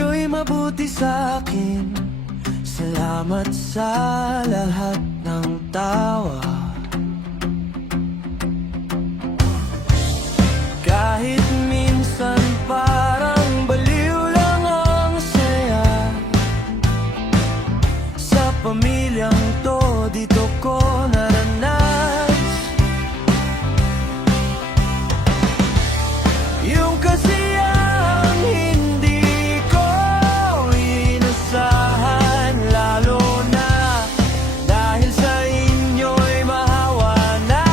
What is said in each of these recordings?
kayo'y mabuti sa'kin. Salamat sa lahat ng tawa. Kahit minsan parang baliw lang ang saya, sa pamilyang to dito ko naranas. Yung kasiyang hindi ko inasahan, lalo na dahil sa inyo'y mahawa na.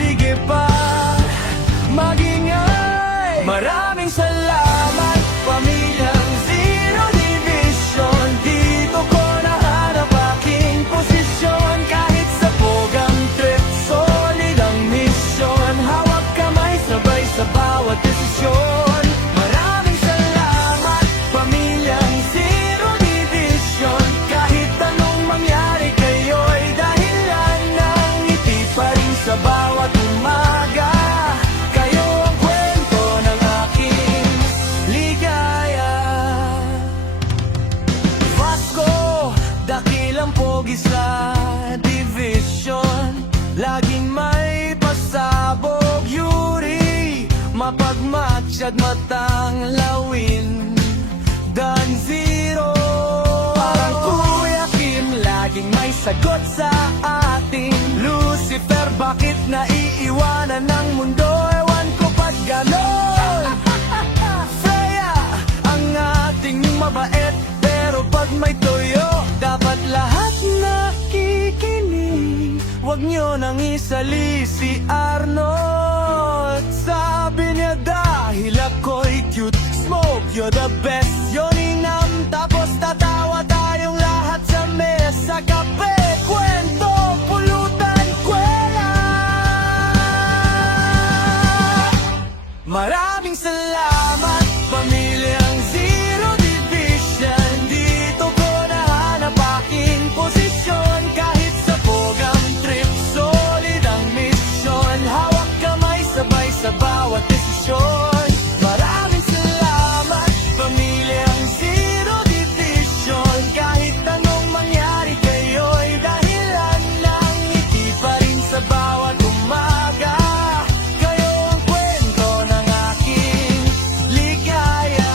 Sige pa, mag-ingay. Maraming salamat, pamilyang Zero Division. Dito ko nahanap aking posisyon. Kahit sa pogang trip, solid ang mission. Hawak kamay, sabay sa bawat desisyon. Maraming salamat, pamilyang Zero Division. Kahit anong mangyari, kayo'y dahilan ng ngiti pa rin sa bawat umaga. Kayo ang kwento ng aking ligaya. Vasco, dakilang pogi sa division. Laging may pasabog, Yuri, mapagmatsyad matang lawin. Dan Zero, parang Kuya Kim, laging may sagot sa atin. Lucifer, bakit naiiwanan ng mundo? Ewan ko ba't ganon. Freya, ang ating mabait, pero pag may toyo, dapat lahat nakikinig. Huwag nyo nang isali si Arnold. Sabi niya dahil ako'y cute, smoke, you're the best. Yun inam, tapos tatawa tayong lahat sa mesa. Kape, kwento, pulutan, kwela. Maraming salamat, pamilyang Zero Division. Dito ko nahanap aking posisyon. Kahit sa pogang trip, solid ang mission. Hawak kamay, sabay sa bawat desisyon. Maraming salamat, pamilyang Zero Division. Kahit anong mangyari, kayo'y dahilan ng ngiti pa rin sa bawat umaga. Kayo ang kwento ng aking ligaya.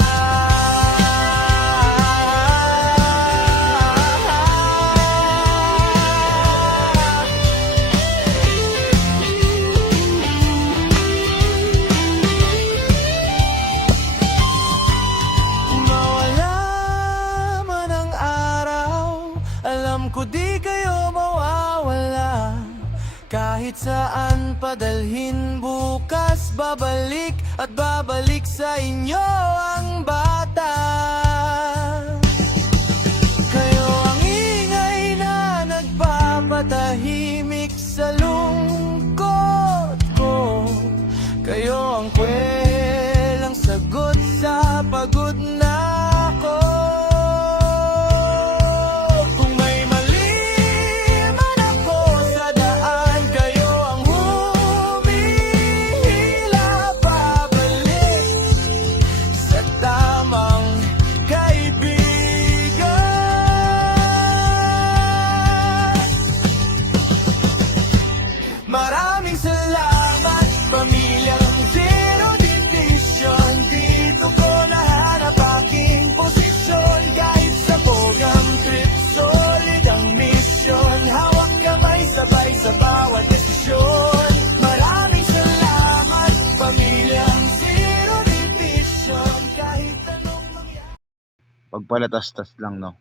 Mawala man ang araw, alam ko di kayo mawawala. Kahit saan padalhin bukas, babalik at babalik sa inyo ang bata. Kayo ang ingay na nagpapatahimik sa lungkot ko. Kayo ang kwelang sagot sa pagod na ako. Kung may mali man ako sa daan, kayo ang humihila pabalik sa tamang kaibigan. Maraming salamat, pamilyang Zero Division. Dito ko nahanap aking posisyon. Kahit sa pogang trip, solid ang mission. Hawak kamay, sabay sa bawat desisyon. Maraming salamat, pamilyang Zero Division. Kahit anong mangyari. Pagpalatas-tas lang, no?